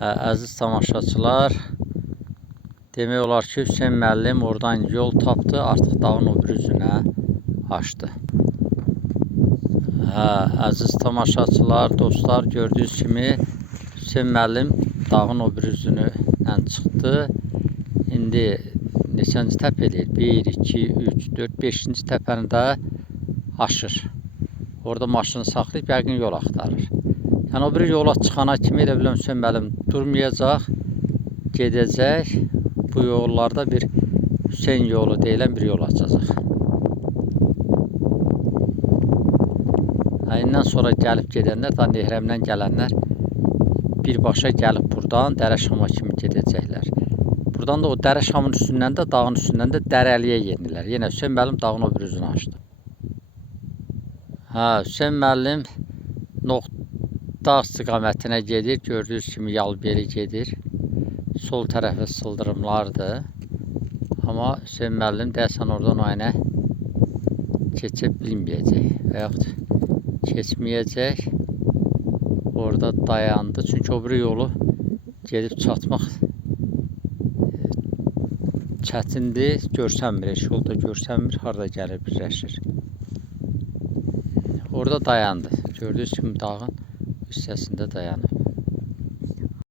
Əziz tamaşaçılar, demək olar ki, Hüseyn müəllim oradan yol tapdı, artıq dağın o biri üzünə açdı. Hə, tamaşaçılar, dostlar, gördüyünüz kimi Hüseyn müəllim dağın o biri üzünə çıxdı. İndi neçənci təpə eləyir? 1, 2, 3, 4, 5-ci təpəni də aşır. Orada maşını saxlayıb yəqin yol axtarır. Yəni o biri yola çıxana kimi elə biləm Hüseyn müəllim durmayacaq, gedəcək. Bu yollarda bir Hüseyn yolu deyilən bir yol açacaq. Əyindən sonra gəlib gedənlər, da Nehrəmdən gələnlər birbaşa gəlib buradan Dərəşama kimi gedəcəklər. Buradan da o Dərəşamın üstündən də dağın üstündən də Dərəliyə yenilər. Yenə Hüseyn müəllim dağın o bir üzünü açdı. Hə, Hüseyn müəllim Noxtağ istiqamətinə gedir. Gördüyünüz kimi yalbeli gedir. Sol tərəfi sıldırımlardır. Amma Hüseyn müəllim deyəsən oradan o aynə keçə bilməyəcək və. Orada dayandı. Çünki o yolu gedib çatmaq çətindir. Görsənmir, yolda görsənmir. Harda gəlir birləşir. Orada dayandı. Gördüyünüz kimi dağın hissəsində dayanıb.